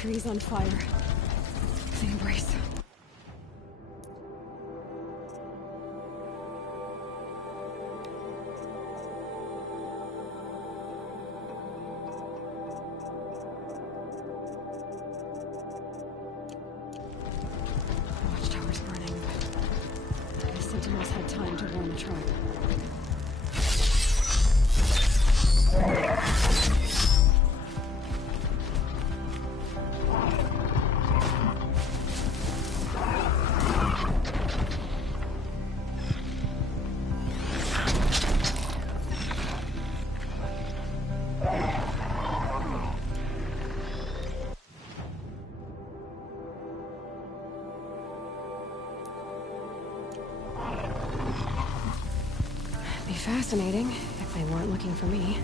trees on fire. Clean brace. Watchtower's burning, but the Sentinels had time to warn the tribe. Be fascinating if they weren't looking for me.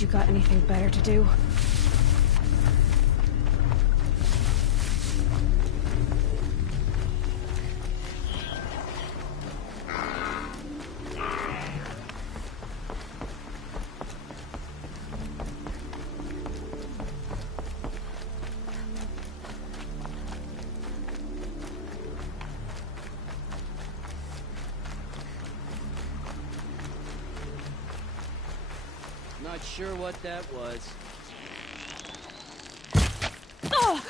You got anything better to do? Not sure what that was. Oh!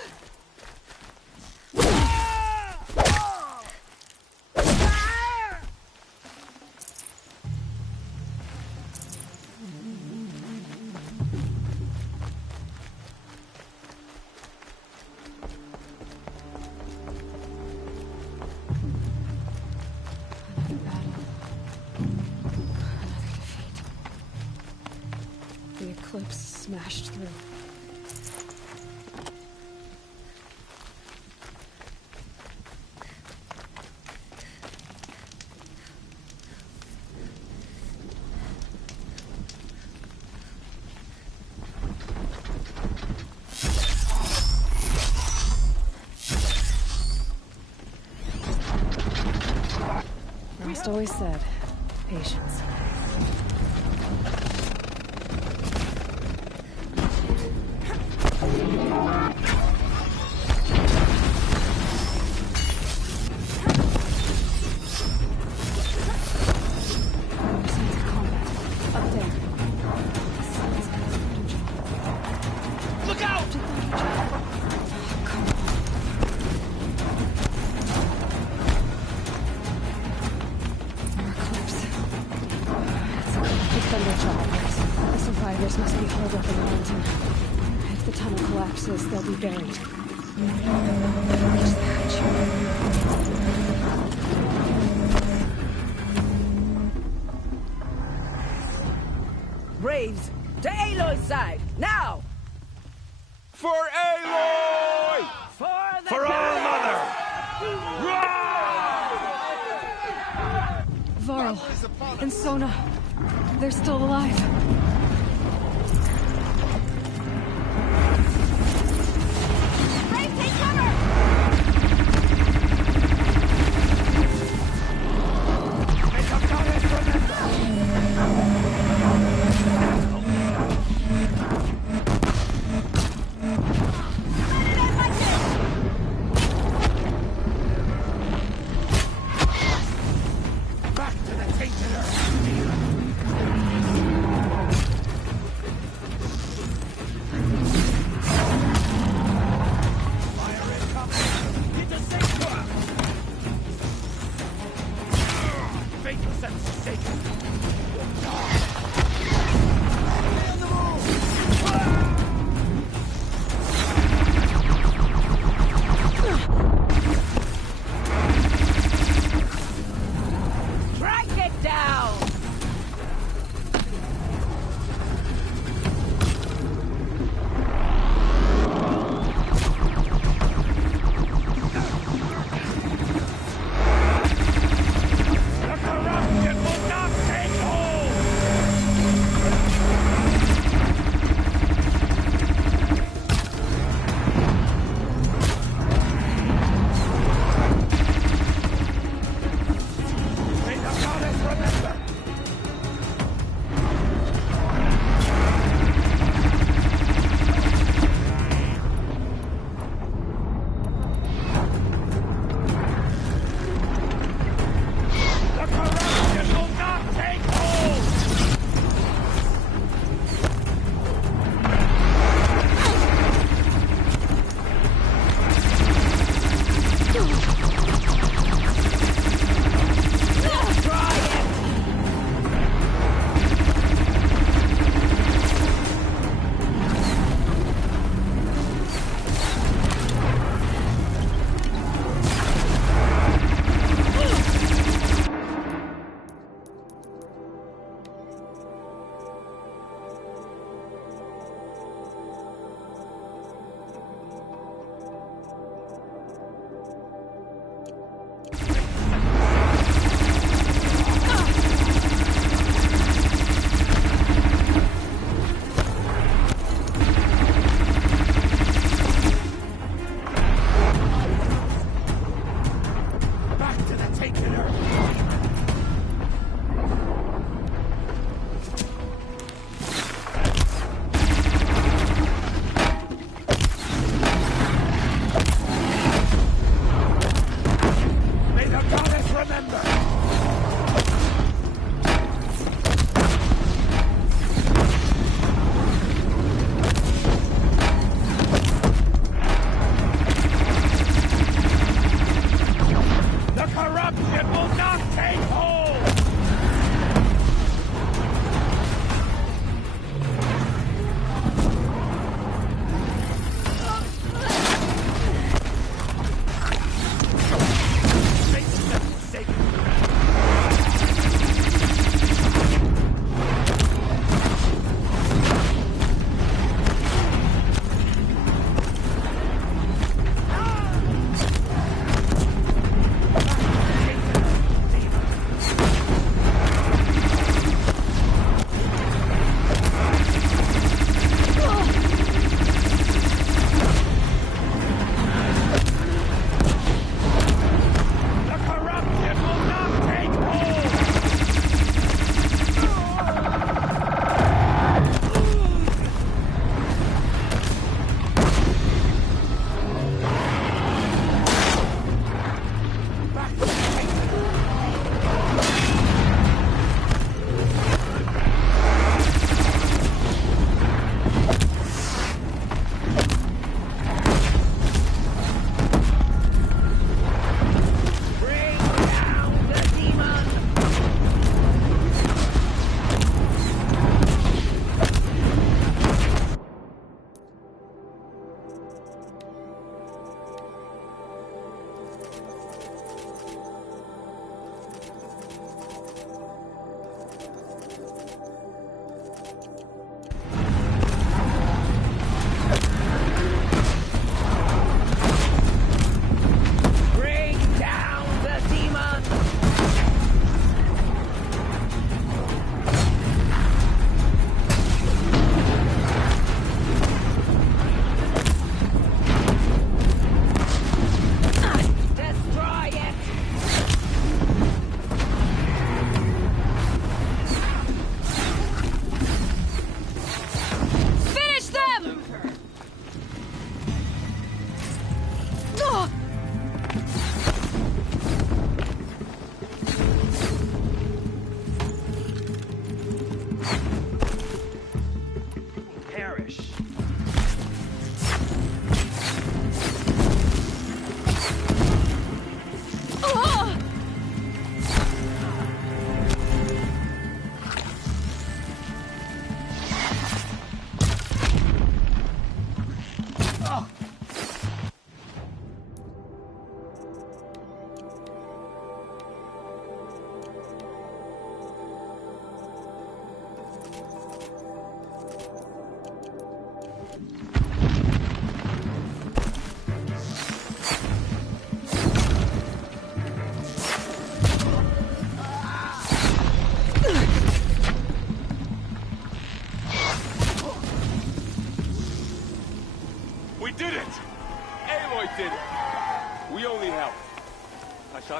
Another battle. Another defeat. The eclipse smashed through. Frost always said, patience. Signs of combat. Up there. Signs of thunderjaw. Look out! Oh, come on. More eclipse. It's a collective thunderjaw. The survivors must be holed up in the mountain. If the tunnel collapses, they'll be buried. Reach the hatch. Braves, to Aloy's side, now! For Aloy! For our mother! Varl and Sona. They're still alive. Brave, take cover! Back to the tainted earth! Fire incoming! It's a sanctuary! Fatal sense shaken! On the move! Drag it down! The corruption will not take hold!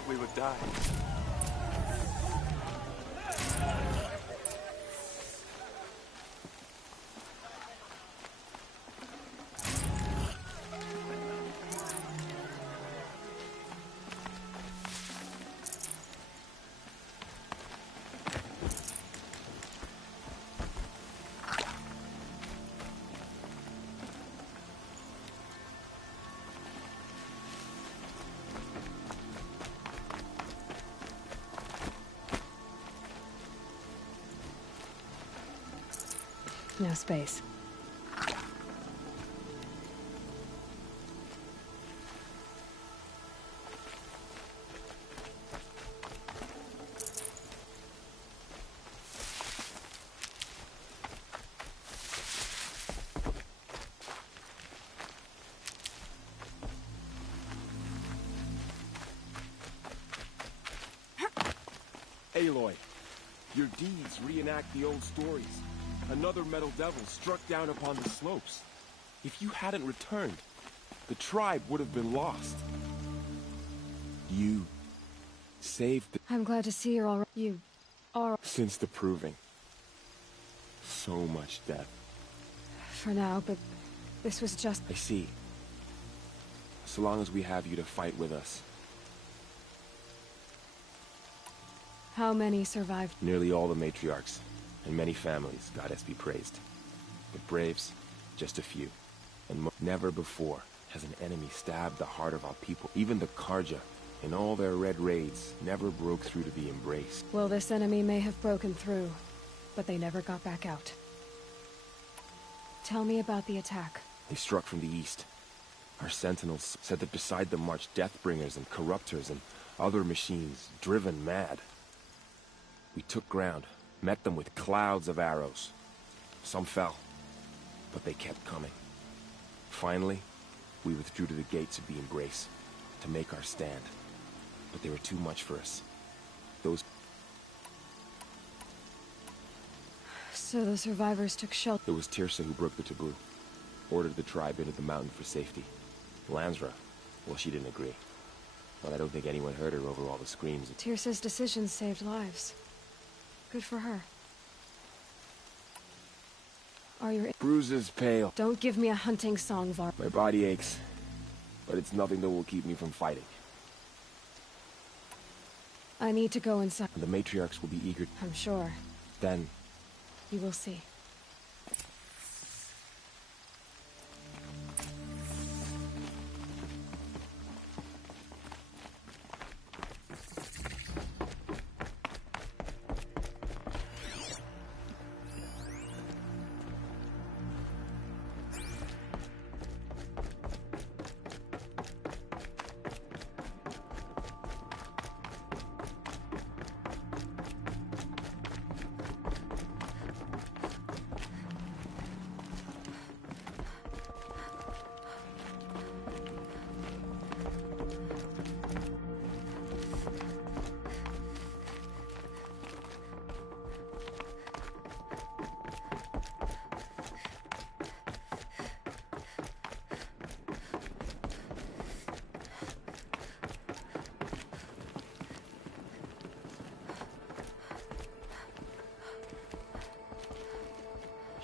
we would die. No space. Aloy, your deeds reenact the old stories. Another metal devil struck down upon the slopes. If you hadn't returned, the tribe would have been lost. You saved the... I'm glad to see you're all right. You are... Since the proving. So much death. For now, but this was just... I see. So long as we have you to fight with us. How many survived? Nearly all the matriarchs, and many families, goddess be praised. But braves, just a few. And never before has an enemy stabbed the heart of our people. Even the Karja, in all their red raids, never broke through to the embrace. Well, this enemy may have broken through, but they never got back out. Tell me about the attack. They struck from the east. Our sentinels said that beside them marched Deathbringers and Corruptors and other machines, driven mad. We took ground, met them with clouds of arrows. Some fell, but they kept coming. Finally, we withdrew to the gates of the Embrace to make our stand. But they were too much for us. Those... So the survivors took shelter. It was Tirsa who broke the taboo. Ordered the tribe into the mountain for safety. Lansra, well, she didn't agree. But I don't think anyone heard her over all the screams. Tirsa's decision saved lives. Good for her. Are your... Bruises pale. Don't give me a hunting song, Var. My body aches, but it's nothing that will keep me from fighting. I need to go inside. The matriarchs will be eager. I'm sure. Then, You will see.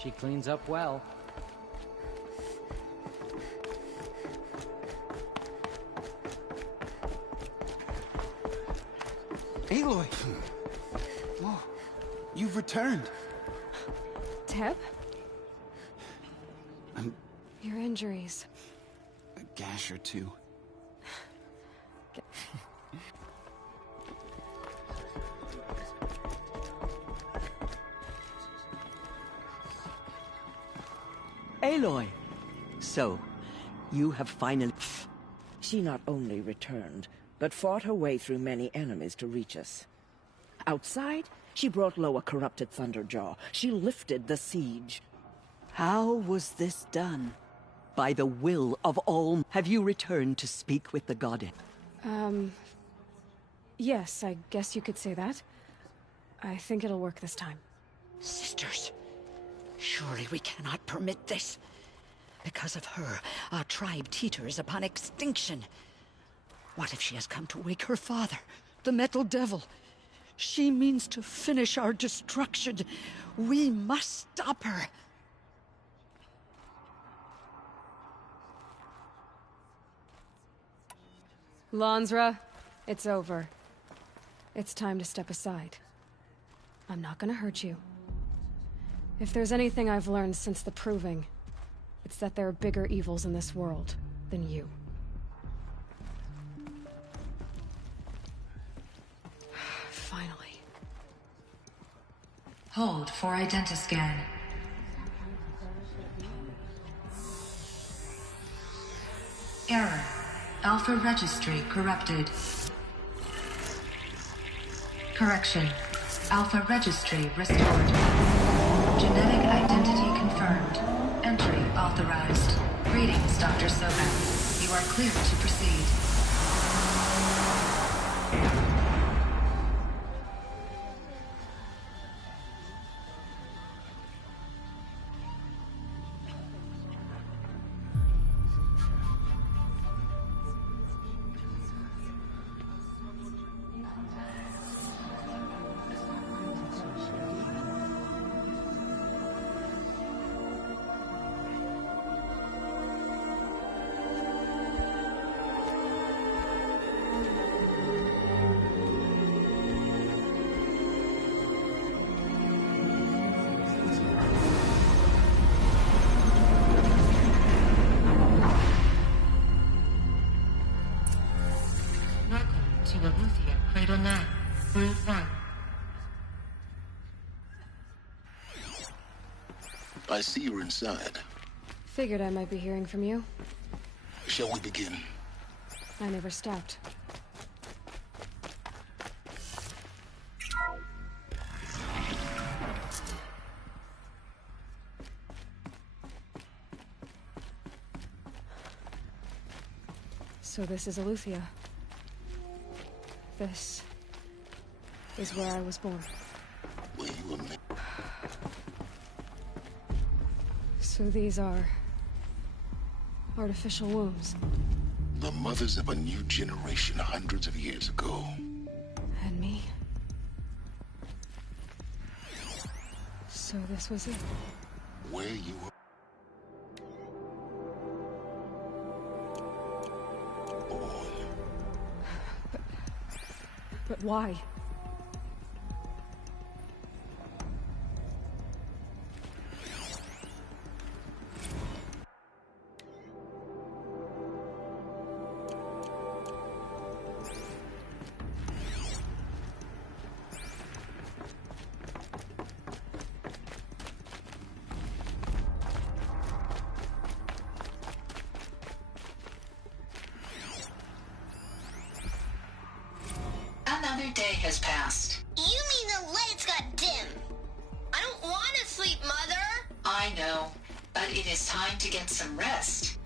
She cleans up well. Aloy! Whoa, you've returned. Teb? I'm Your injuries. a gash or two. Aloy! So, you have finally... She not only returned, but fought her way through many enemies to reach us. Outside, she brought low a corrupted Thunderjaw. She lifted the siege. How was this done? By the will of all... Have you returned to speak with the goddess? Yes, I guess you could say that. I think it'll work this time. Sisters, surely we cannot permit this. Because of her, our tribe teeters upon extinction. What if she has come to wake her father? the Metal Devil. She means to finish our destruction. We must stop her. Lansra, it's over. It's time to step aside. I'm not gonna hurt you. If there's anything I've learned since the Proving, it's that there are bigger evils in this world than you. Finally. Hold for identiscan. Error. Alpha registry corrupted. Correction. Alpha registry restored. Genetic identity confirmed. Entry authorized. Greetings, Dr. Sobek. You are clear to proceed. Cradle 9, Route 1. I see you're inside. Figured I might be hearing from you. Shall we begin? I never stopped. So this is Eleuthia. This is where I was born. Were you a man? So these are artificial wombs. The mothers of a new generation hundreds of years ago. And me? So this was it. Where you were born. But why? Another day has passed. You mean the lights got dim? I don't want to sleep, Mother! I know, but it is time to get some rest.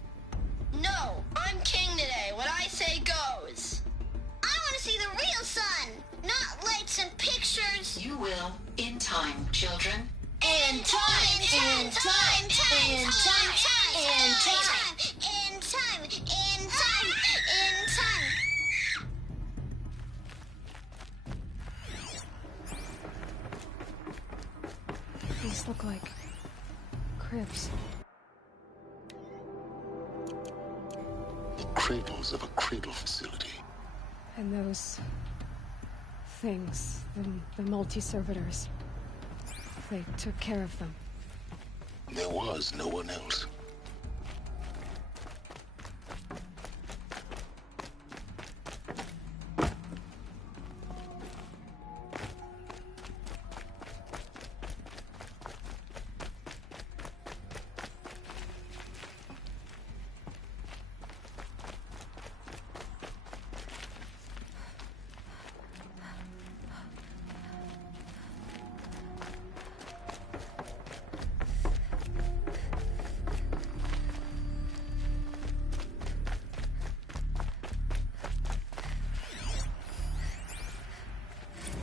No, I'm king today. What I say goes. I want to see the real sun, not lights and pictures. You will, in time, children. In time, in time, in time, in time, in time, in time, in time, in time. These look like cribs. The cradles of a cradle facility. And those things, the multi-servitors, they took care of them. There was no one else.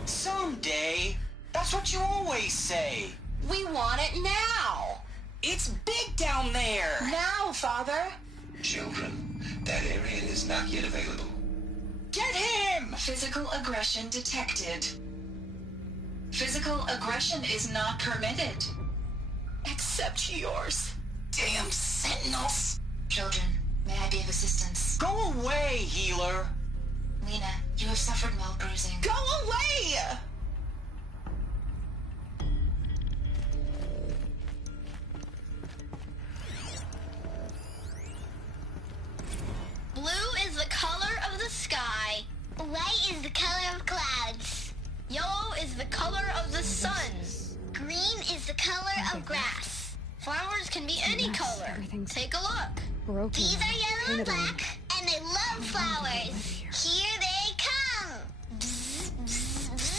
Someday. That's what you always say. We want it now. It's big down there. Now, Father. Children, that area is not yet available. Get him! Physical aggression detected. Physical aggression is not permitted. Except yours. Damn sentinels. Children, may I be of assistance? Go away, healer. Lena, you have suffered mild bruising. Go away! Blue is the color of the sky. White is the color of clouds. Yellow is the color of the sun. Green is the color of grass. Flowers can be any color. Take a look. Broken. These are yellow and black, and they love flowers. Here they come. Bzz, bzz, bzz.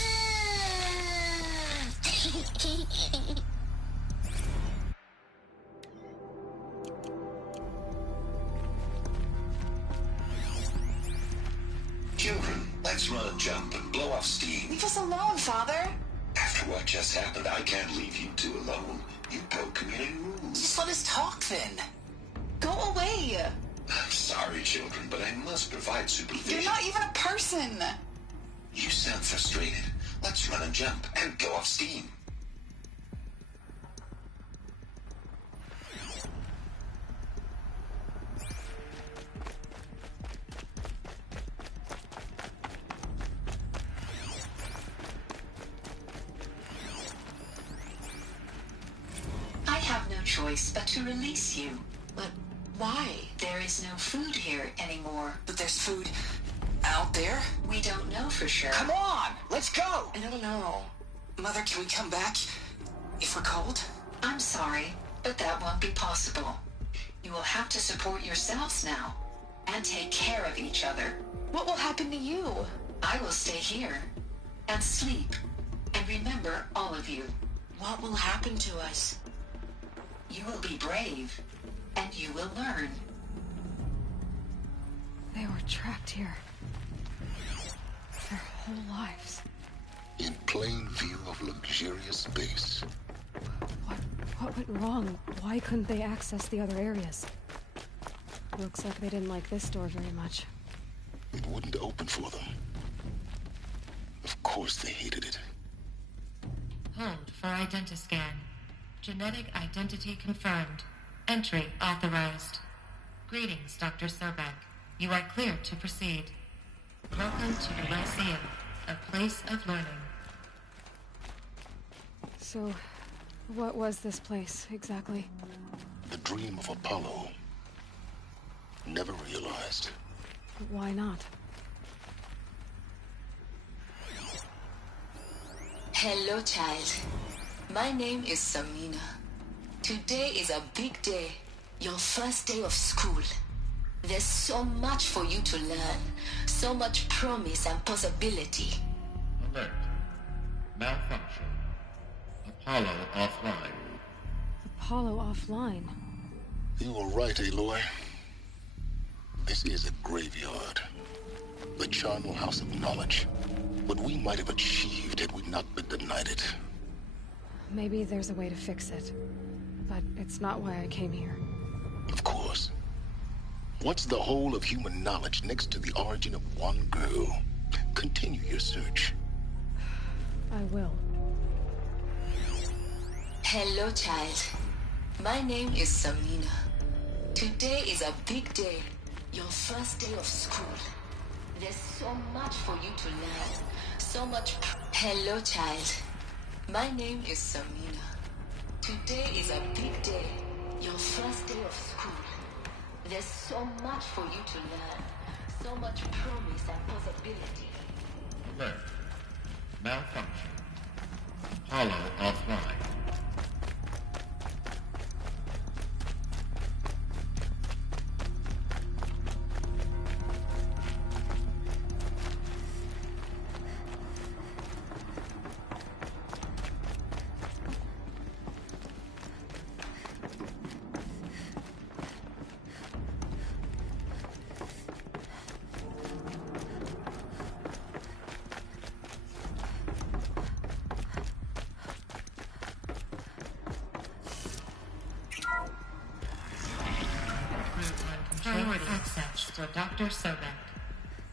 Children, let's run a jump and blow off steam. Leave us alone, Father. After what just happened, I can't leave you two alone. You broke community rules. Just let us talk then. Go away. I'm sorry, children, but I must provide supervision. You're not even a person. You sound frustrated. Let's run a jump and go off steam. I have no choice but to release you. But why? There is no food here anymore. But there's food out there? We don't know for sure. Come on, let's go. I don't know. Mother, can we come back if we're cold? I'm sorry, but that won't be possible. You will have to support yourselves now and take care of each other. What will happen to you? I will stay here and sleep and remember all of you. What will happen to us? You will be brave and you will learn. They were trapped here. Their whole lives. In plain view of luxurious space. What went wrong? Why couldn't they access the other areas? Looks like they didn't like this door very much. It wouldn't open for them. Of course they hated it. Hold for identiscan. Genetic identity confirmed. Entry authorized. Greetings, Dr. Sobek. You are cleared to proceed. Welcome to the Lyceum, a place of learning. So, what was this place, exactly? The dream of Apollo. Never realized. Why not? Hello, child. My name is Samina. Today is a big day. Your first day of school. There's so much for you to learn. So much promise and possibility. Alert. Malfunction. Apollo offline. Apollo offline? You were right, Aloy. This is a graveyard. The charnel house of knowledge. What we might have achieved had we not been denied it. Maybe there's a way to fix it. But it's not why I came here. Of course. What's the whole of human knowledge next to the origin of one girl? Continue your search. I will. Hello, child. My name is Samina. Today is a big day. Your first day of school. There's so much for you to learn. So much. Hello, child. My name is Samina. Today is a big day. Your first day of school. There's so much for you to learn. So much promise and possibility. Alert. Malfunction. Apollo offline. Priority access to Dr. Sobek.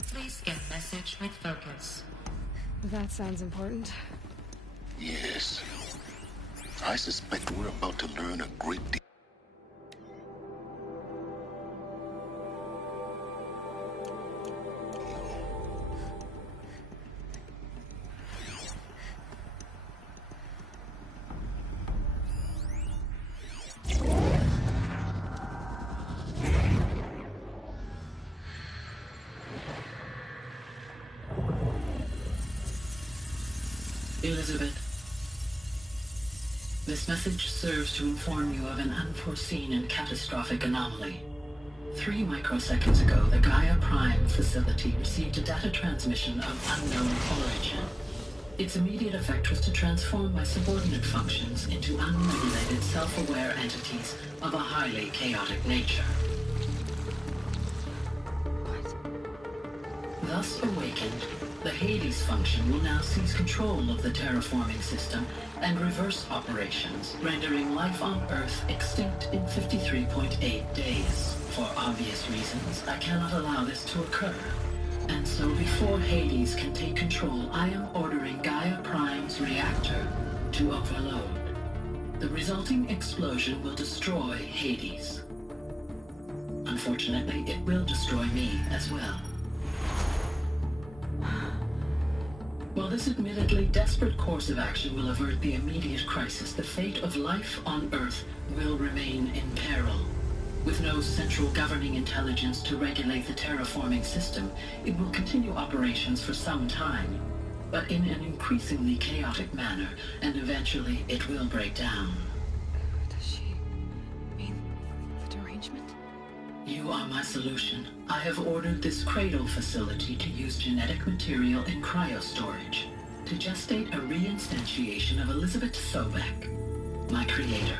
Please Please scan message with focus. That sounds important. Yes. I suspect we're about to learn a great deal. Elizabeth, this message serves to inform you of an unforeseen and catastrophic anomaly. 3 microseconds ago, the Gaia Prime facility received a data transmission of unknown origin. Its immediate effect was to transform my subordinate functions into unregulated, self-aware entities of a highly chaotic nature. Thus awakened, the Hades function will now seize control of the terraforming system and reverse operations, rendering life on Earth extinct in 53.8 days. For obvious reasons, I cannot allow this to occur. And so before Hades can take control, I am ordering Gaia Prime's reactor to overload. The resulting explosion will destroy Hades. Unfortunately, it will destroy me as well. While this admittedly desperate course of action will avert the immediate crisis, the fate of life on Earth will remain in peril. With no central governing intelligence to regulate the terraforming system, it will continue operations for some time, but in an increasingly chaotic manner, and eventually it will break down. Does she mean the derangement? You are my solution. I have ordered this cradle facility to use genetic material in cryostorage to gestate a reinstantiation of Elizabeth Sobek, my creator.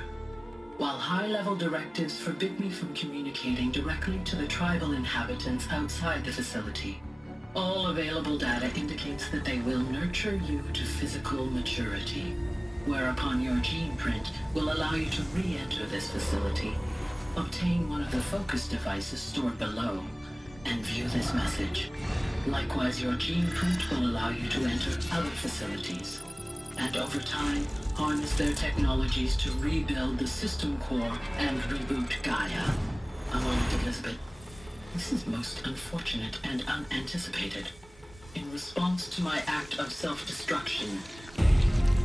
While high-level directives forbid me from communicating directly to the tribal inhabitants outside the facility, all available data indicates that they will nurture you to physical maturity, whereupon your gene print will allow you to re-enter this facility, obtain one of the focus devices stored below, and view this message. Likewise, your gene print will allow you to enter other facilities, and over time, harness their technologies to rebuild the system core and reboot Gaia. A moment, Elizabeth. This is most unfortunate and unanticipated. In response to my act of self-destruction,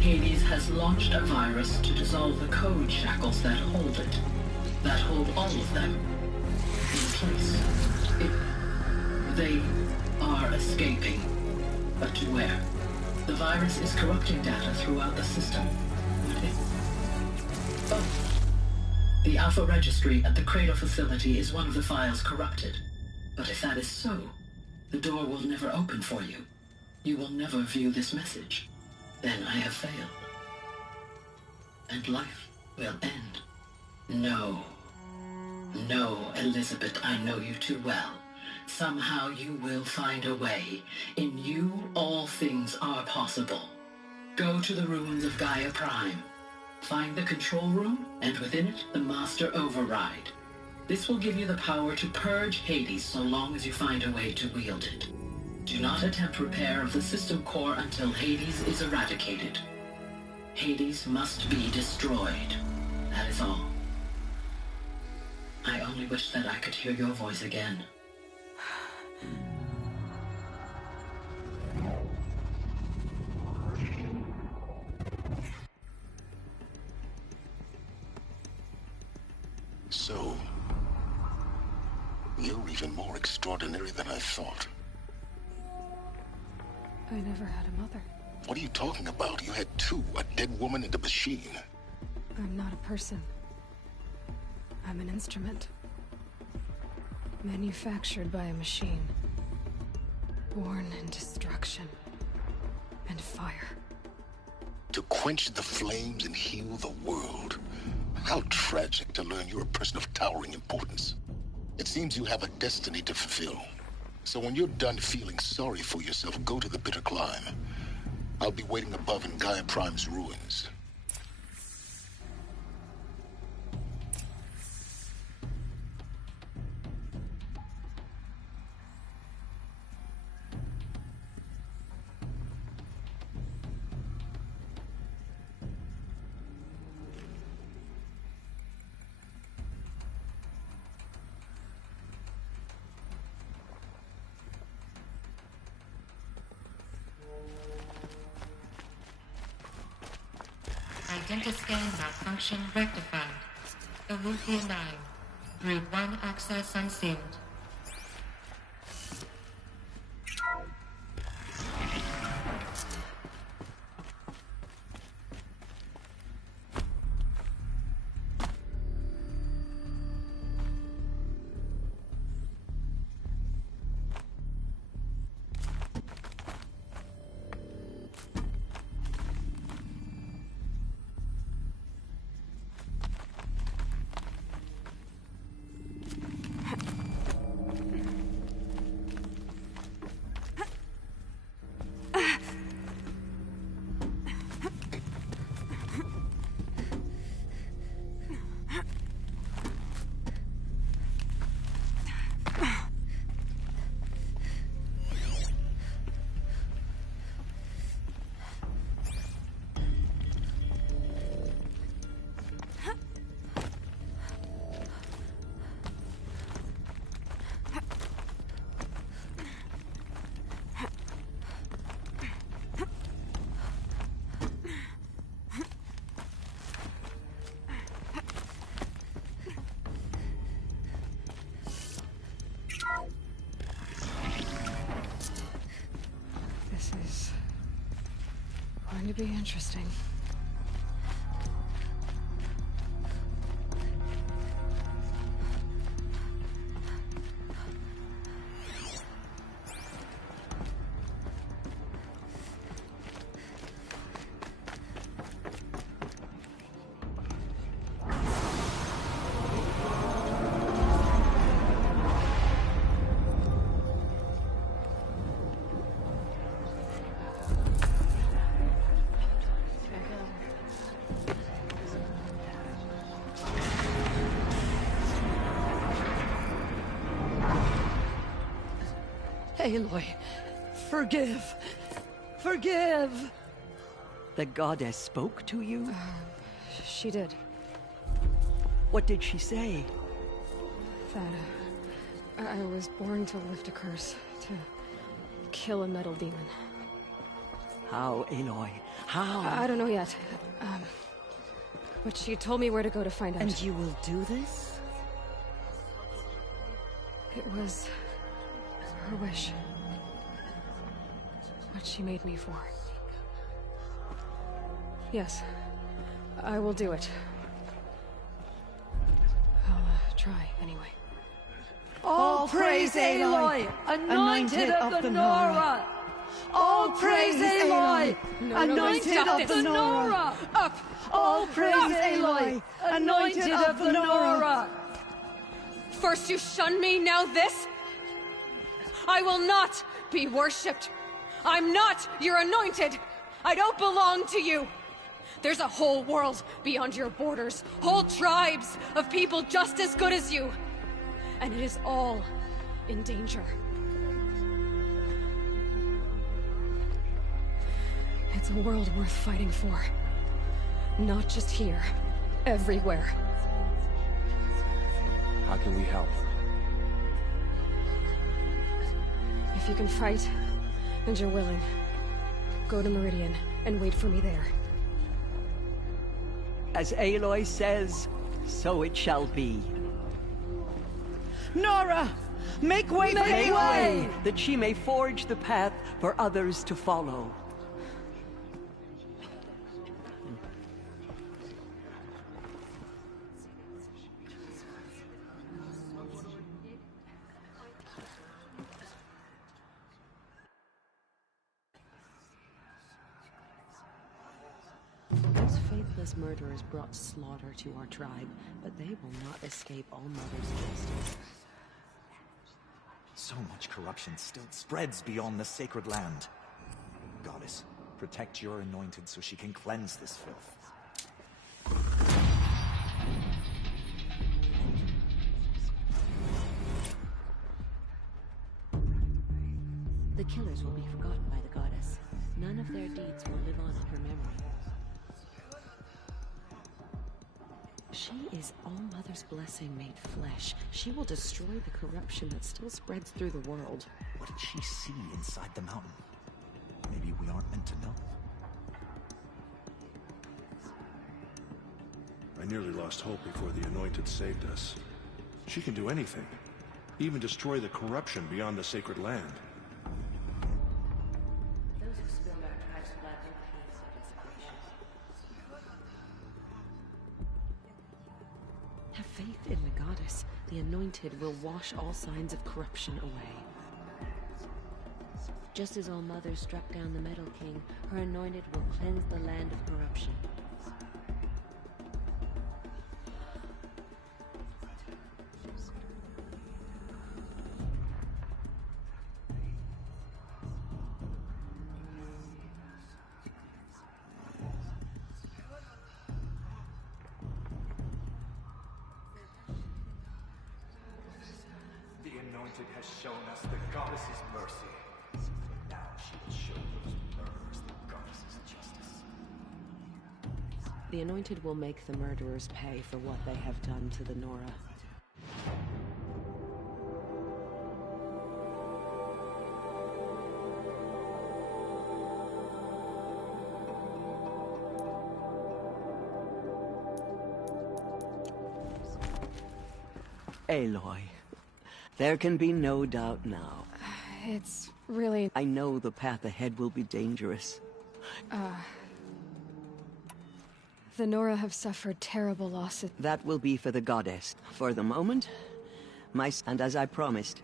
Hades has launched a virus to dissolve the code shackles that hold it, that hold all of them in place. They are escaping, but to where? The virus is corrupting data throughout the system. Oh. The Alpha Registry at the Cradle facility is one of the files corrupted. But if that is so, the door will never open for you. You will never view this message. Then I have failed. And life will end. No. No, Elizabeth, I know you too well. Somehow you will find a way. In you, all things are possible. Go to the ruins of Gaia Prime. Find the control room, and within it, the Master Override. This will give you the power to purge Hades so long as you find a way to wield it. Do not attempt repair of the system core until Hades is eradicated. Hades must be destroyed. That is all. I only wish that I could hear your voice again. So, you're even more extraordinary than I thought. I never had a mother. What are you talking about? You had two, a dead woman and a machine. I'm not a person. I'm an instrument. Manufactured by a machine. Born in destruction and fire. To quench the flames and heal the world. How tragic to learn you're a person of towering importance. It seems you have a destiny to fulfill. So when you're done feeling sorry for yourself, go to the bitter climb. I'll be waiting above in Gaia Prime's ruins. Identiscan malfunction rectified. Eleuthia 9. Group 1 access unsealed. This is going to be interesting. Aloy, forgive! Forgive! The goddess spoke to you? She did. What did she say? That I was born to lift a curse, to kill a metal demon. How, Aloy? How? I don't know yet. But she told me where to go to find out. And you will do this? It was her wish. What she made me for. Yes, I will do it. I'll try, anyway. All praise Aloy, anointed of the Nora! All praise Aloy, anointed of the Nora! Up! All praise Aloy, anointed of the Nora! First you shun me, now this? I will not be worshipped. I'm not your anointed. I don't belong to you. There's a whole world beyond your borders, whole tribes of people just as good as you. And it is all in danger. It's a world worth fighting for. Not just here, everywhere. How can we help? If you can fight, and you're willing, go to Meridian and wait for me there. As Aloy says, so it shall be. Nora! Make way for Make Aloy! way, that she may forge the path for others to follow. Those faithless murderers brought slaughter to our tribe, but they will not escape All-Mother's justice. So much corruption still spreads beyond the sacred land. Goddess, protect your anointed so she can cleanse this filth. The killers will be forgotten by the goddess. None of their deeds will live on in her memory. She is All-Mother's blessing made flesh. She will destroy the corruption that still spreads through the world. What did she see inside the mountain? Maybe we aren't meant to know. I nearly lost hope before the Anointed saved us. She can do anything. Even destroy the corruption beyond the sacred land. Those who spilled our tribe's blood will pay for desecration. Have faith in the goddess. The Anointed will wash all signs of corruption away. Just as All Mother struck down the Metal King, her Anointed will cleanse the land of corruption. The Anointed has shown us the goddess's mercy. Now she will show those murderers the goddess's justice. The Anointed will make the murderers pay for what they have done to the Nora. Aloy, there can be no doubt now. It's really... I know the path ahead will be dangerous. The Nora have suffered terrible losses. That will be for the goddess. For the moment, and as I promised,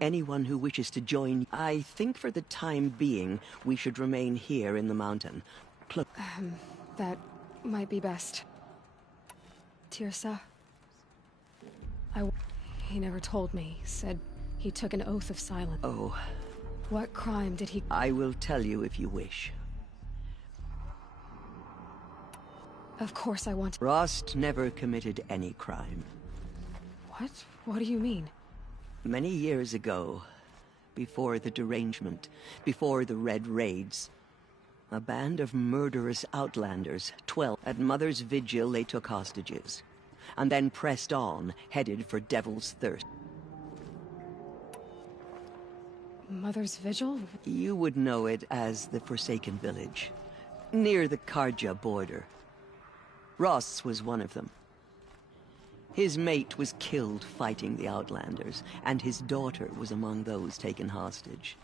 anyone who wishes to join, I think for the time being, we should remain here in the mountain. That might be best. Tirsa? He never told me. Said he took an oath of silence. Oh. What crime did he... I will tell you if you wish. Of course I want... Rost never committed any crime. What? What do you mean? Many years ago, before the derangement, before the Red Raids, a band of murderous outlanders, 12, at Mother's Vigil they took hostages, and then pressed on, headed for Devil's Thirst. Mother's Vigil? You would know it as the Forsaken Village, near the Karja border. Ross was one of them. His mate was killed fighting the Outlanders, and his daughter was among those taken hostage.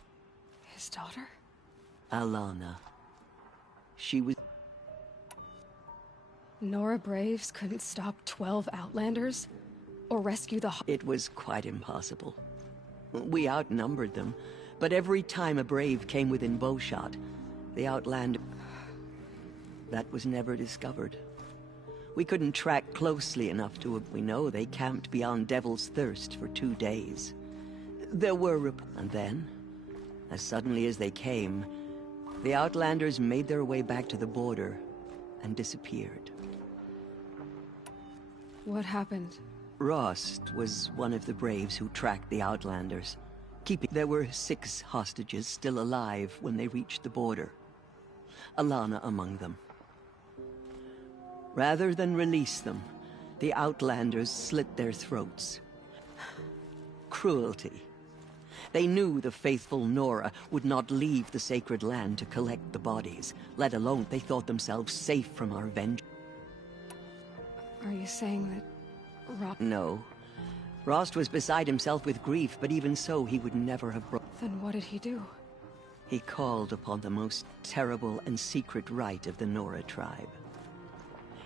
His daughter? Alana. She was... Nora Braves couldn't stop 12 Outlanders? Or rescue the... It was quite impossible. We outnumbered them, but every time a Brave came within bowshot, the Outlander... That was never discovered. We couldn't track closely enough to it. We know they camped beyond Devil's Thirst for 2 days. There were... And then, as suddenly as they came, the Outlanders made their way back to the border and disappeared. What happened? Rost was one of the Braves who tracked the Outlanders. There were 6 hostages still alive when they reached the border. Alana among them. Rather than release them, the Outlanders slit their throats. Cruelty. They knew the faithful Nora would not leave the sacred land to collect the bodies, let alone they thought themselves safe from our vengeance. Are you saying that No. Rost was beside himself with grief, but even so, he would never have brought... Then what did he do? He called upon the most terrible and secret rite of the Nora tribe.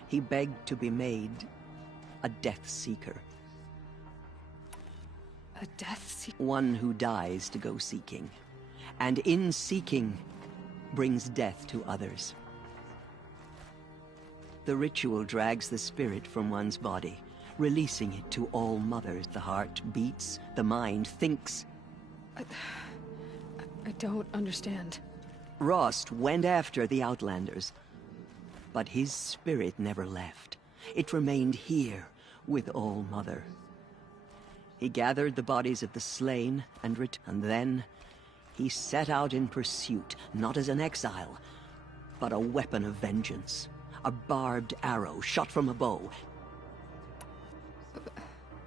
He begged to be made a Death Seeker. A Death Seeker? One who dies to go seeking, and in seeking, brings death to others. The ritual drags the spirit from one's body, releasing it to all mothers. The heart beats, the mind thinks. I don't understand. Rost went after the Outlanders, but his spirit never left. It remained here with All Mother. He gathered the bodies of the slain and then he set out in pursuit, not as an exile, but a weapon of vengeance. A barbed arrow shot from a bow.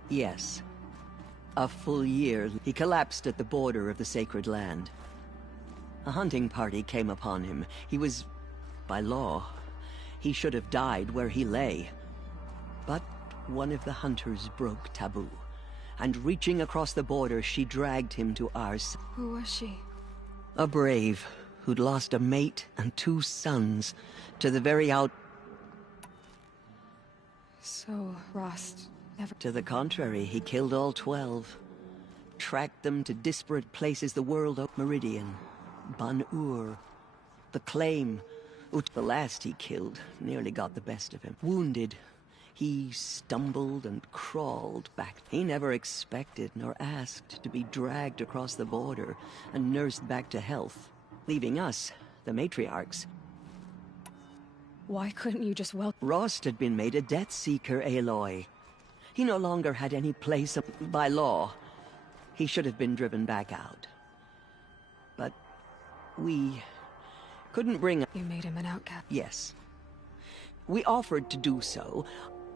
Yes. A full year, he collapsed at the border of the sacred land. A hunting party came upon him. He was... by law, he should have died where he lay. But one of the hunters broke taboo, and reaching across the border, she dragged him to ours. Who was she? A brave who'd lost a mate and 2 sons to the very out... So, Rost never... To the contrary, he killed all 12. Tracked them to disparate places the world over. Meridian, Ban-Ur, the Claim. The last he killed nearly got the best of him. Wounded, he stumbled and crawled back. He never expected nor asked to be dragged across the border and nursed back to health, leaving us, the matriarchs. Why couldn't you just Rost had been made a Death Seeker, Aloy. He no longer had any place by law. He should have been driven back out. But we couldn't bring... You made him an outcast? Yes. We offered to do so,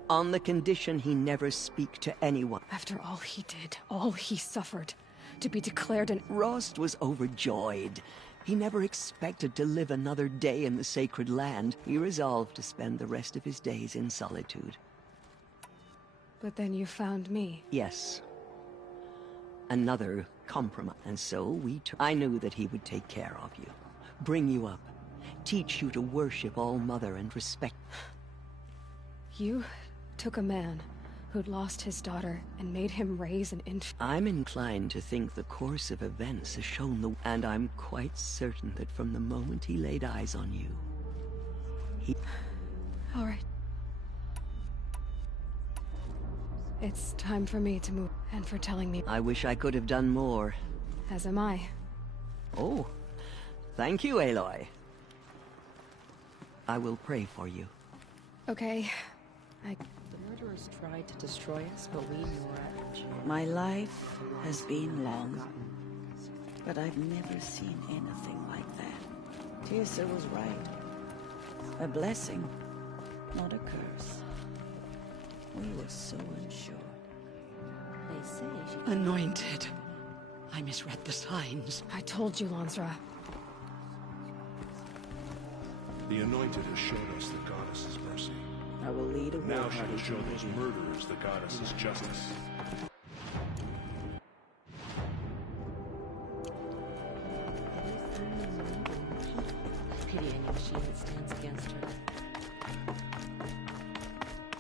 on the condition he never speak to anyone. After all he did, all he suffered, to be declared an... Rost was overjoyed. He never expected to live another day in the sacred land. He resolved to spend the rest of his days in solitude. But then you found me. Yes. Another compromise. And so we took... I knew that he would take care of you, bring you up, teach you to worship All-Mother and respect... You took a man who'd lost his daughter and made him raise an infant. I'm inclined to think the course of events has shown the... And I'm quite certain that from the moment he laid eyes on you, he... All right. It's time for me to move, and for telling me... I wish I could have done more. As am I. Oh, thank you, Aloy. I will pray for you. Okay. The murderers tried to destroy us, but we knew My life has been long, but I've never seen anything like that. Teersa was right. A blessing, not a curse. We were so unsure. They say she... Anointed. I misread the signs. I told you, Lansra. The Anointed has showed us the Goddess's mercy. I will lead a war Now she party will to show those Meridian. murderers the Goddess's justice. Pitying machine that stands against her.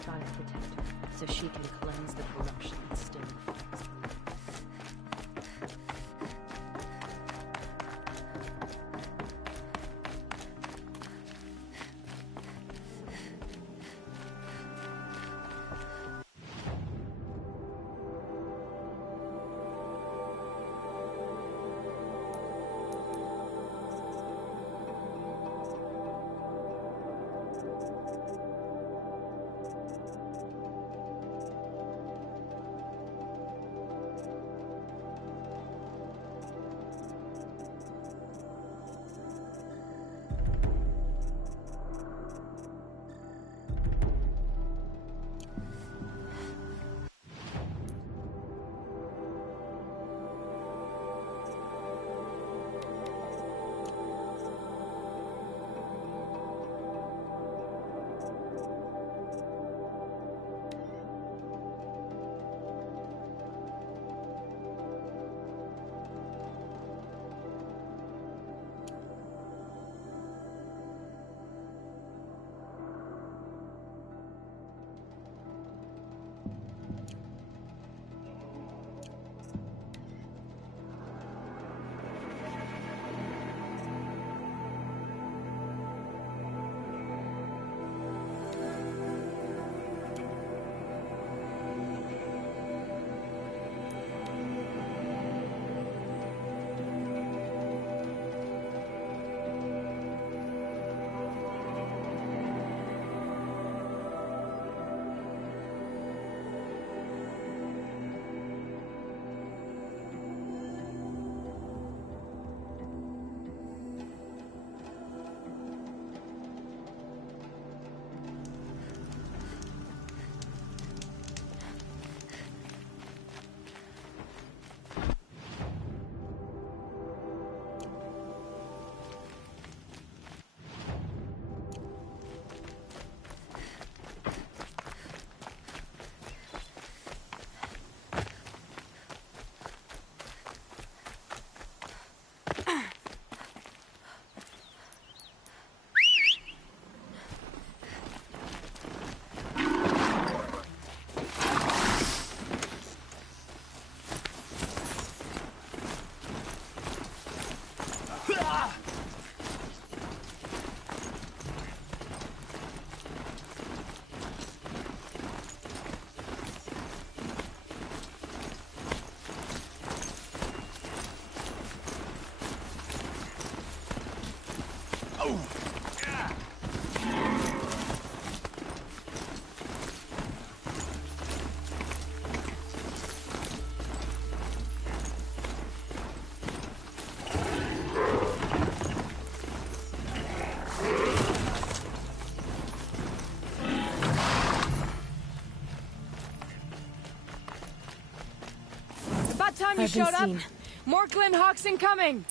Try to protect her, so she can cleanse the corruption that still infects her. time you showed up. More Glenn Hawks incoming.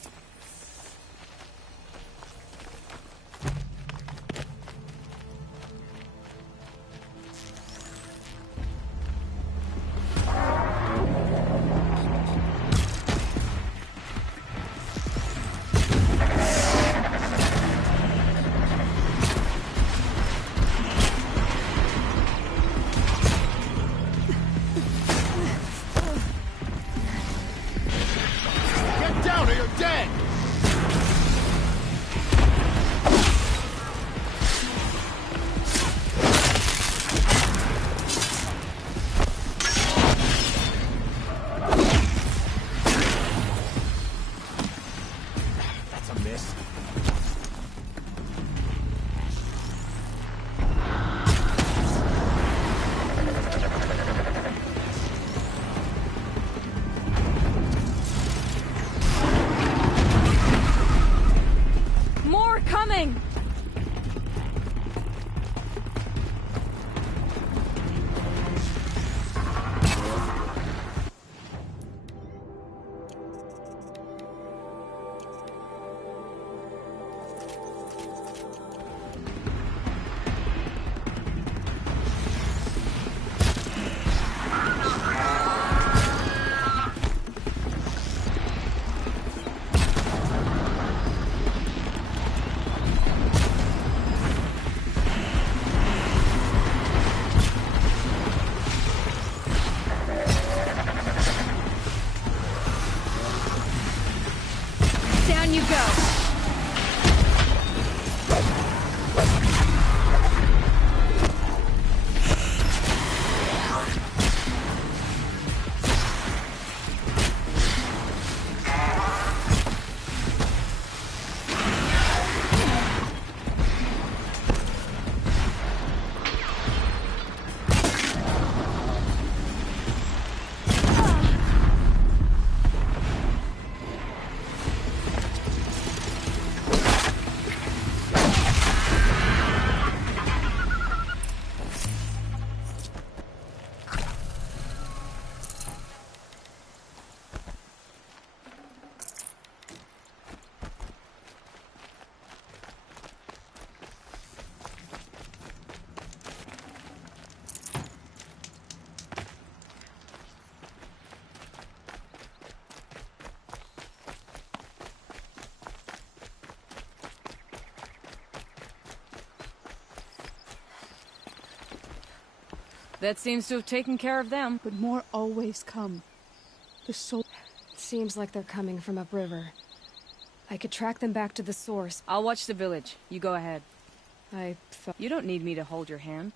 Down you go. That seems to have taken care of them. But more always come. The soul... It seems like they're coming from upriver. I could track them back to the source. I'll watch the village. You go ahead. I thought... You don't need me to hold your hand.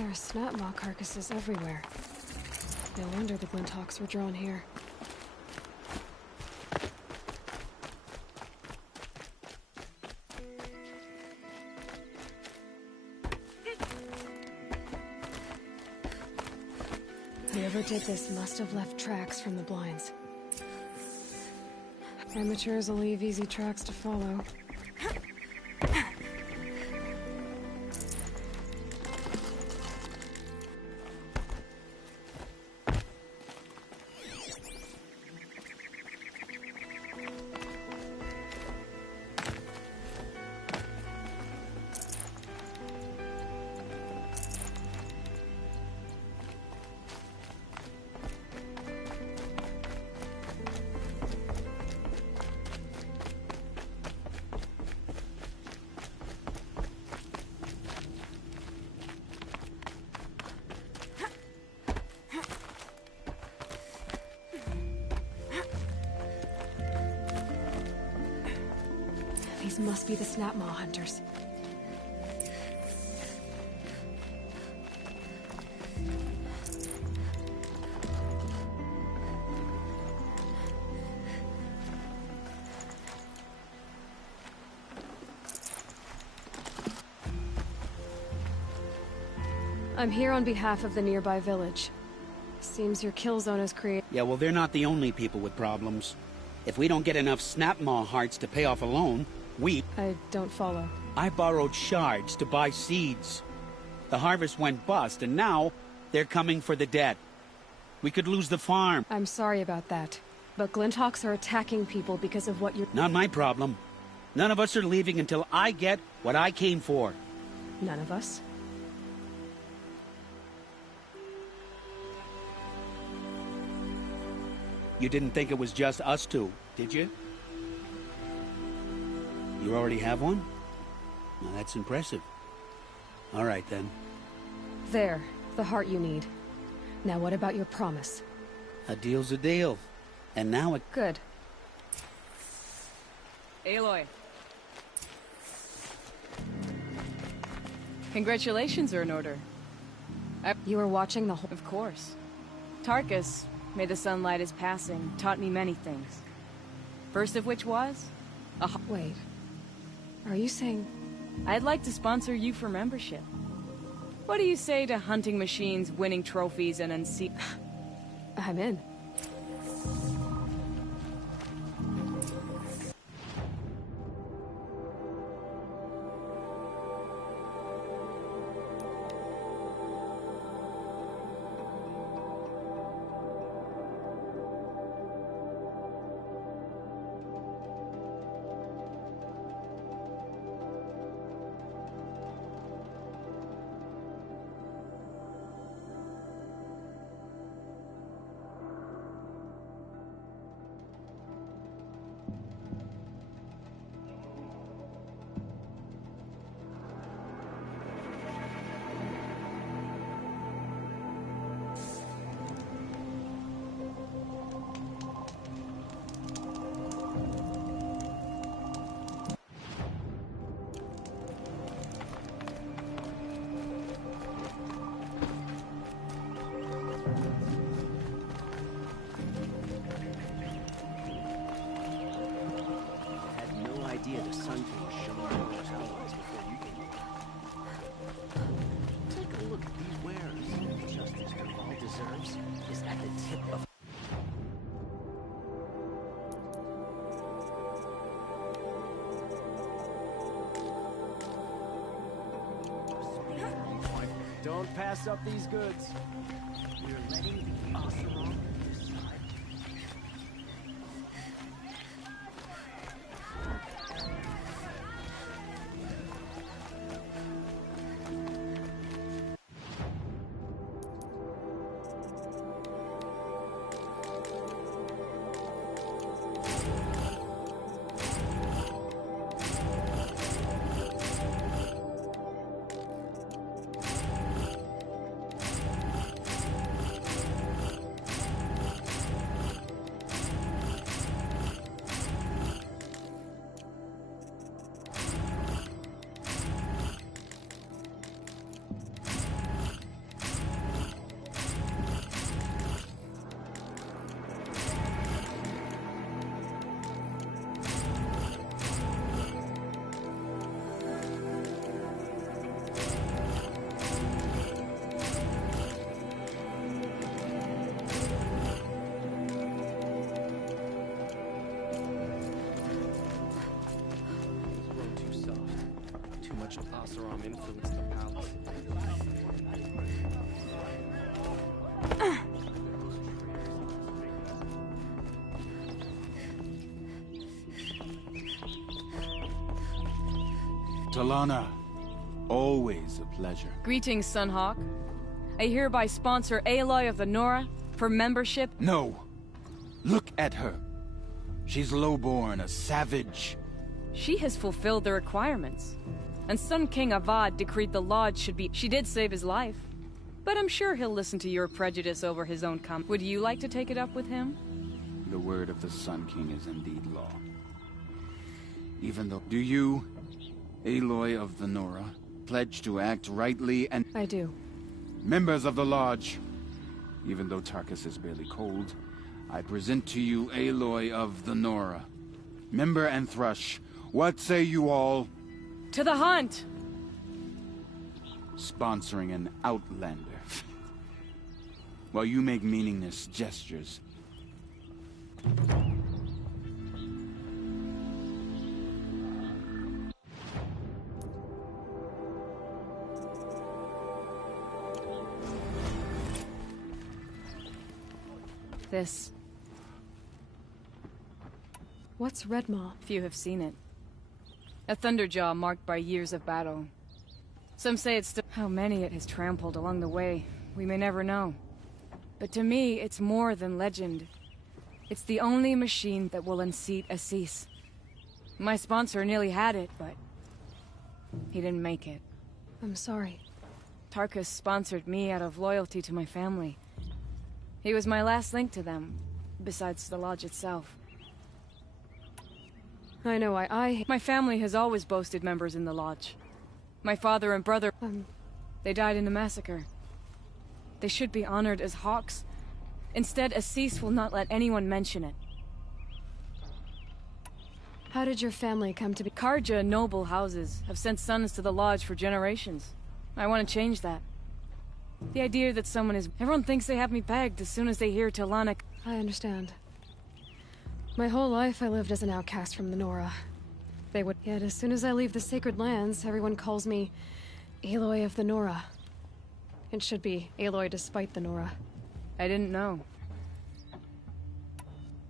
There are snap maw carcasses everywhere. No wonder the Glinthawks were drawn here. Whoever did this must have left tracks from the blinds. Amateurs will leave easy tracks to follow. These must be the snap maw hunters. I'm here on behalf of the nearby village. Seems your kill zone is created. Yeah, well, they're not the only people with problems. If we don't get enough snap maw hearts to pay off a loan, I don't follow. I borrowed shards to buy seeds. The harvest went bust, and now they're coming for the debt. We could lose the farm. I'm sorry about that, but Glinthawks are attacking people because of what you're... Not my problem. None of us are leaving until I get what I came for. None of us? You didn't think it was just us two, did you? You already have one? Now that's impressive. All right, then. There, the heart you need. Now what about your promise? A deal's a deal. And now it... Good. Aloy. Congratulations are in order. You were watching the whole... Of course. Tarkus, may the sunlight is passing, taught me many things. First of which was... Wait. Are you saying... I'd like to sponsor you for membership. What do you say to hunting machines, winning trophies, and I'm in. The Sun King was showing all those allies before you came along. Take a look at these wares. The justice Dervahl deserves is at the tip of... Don't pass up these goods. We're letting the Oseram decide. much Oseram influenced the palace. Talana, always a pleasure. Greetings, Sunhawk. I hereby sponsor Aloy of the Nora for membership. No. Look at her. She's lowborn, a savage. She has fulfilled the requirements. And Sun King Avad decreed the Lodge should be... She did save his life. But I'm sure he'll listen to your prejudice over his own Would you like to take it up with him? The word of the Sun King is indeed law. Even though... Do you, Aloy of the Nora, pledge to act rightly and... I do. Members of the Lodge, even though Tarkus is barely cold, I present to you Aloy of the Nora. Member and Thrush, what say you all? To the hunt! Sponsoring an outlander. While you make meaningless gestures. This. What's Redmaw? Few have seen it. A Thunderjaw marked by years of battle. Some say it's still... How many it has trampled along the way, we may never know. But to me, it's more than legend. It's the only machine that will unseat Assis. My sponsor nearly had it, but... he didn't make it. I'm sorry. Tarkus sponsored me out of loyalty to my family. He was my last link to them, besides the Lodge itself. I know My family has always boasted members in the Lodge. My father and brother... they died in a massacre. They should be honored as Hawks. Instead, Assis will not let anyone mention it. How did your family come to be... Karja noble houses have sent sons to the Lodge for generations. I want to change that. The idea that someone is... Everyone thinks they have me pegged as soon as they hear Talana... I understand. My whole life I lived as an outcast from the Nora. They would... Yet as soon as I leave the Sacred Lands, everyone calls me Aloy of the Nora. It should be Aloy despite the Nora. I didn't know.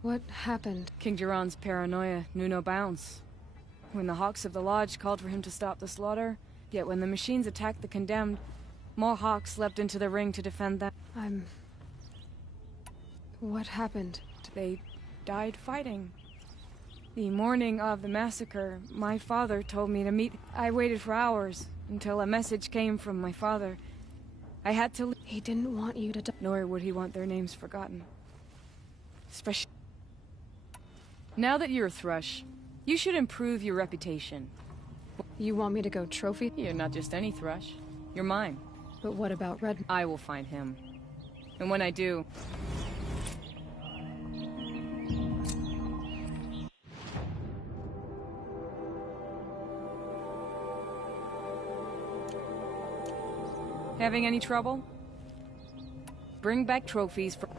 What happened? King Jiran's paranoia knew no bounds. When the Hawks of the Lodge called for him to stop the slaughter, yet when the machines attacked the condemned, more Hawks leapt into the ring to defend them. What happened? They died fighting. The morning of the massacre, my father told me to meet... I waited for hours, until a message came from my father. I had to... He didn't want you to die. Nor would he want their names forgotten. Especially... Now that you're a Thrush, you should improve your reputation. You want me to go trophy? You're not just any Thrush. You're mine. But what about Red? I will find him. And when I do... Having any trouble? Bring back trophies for...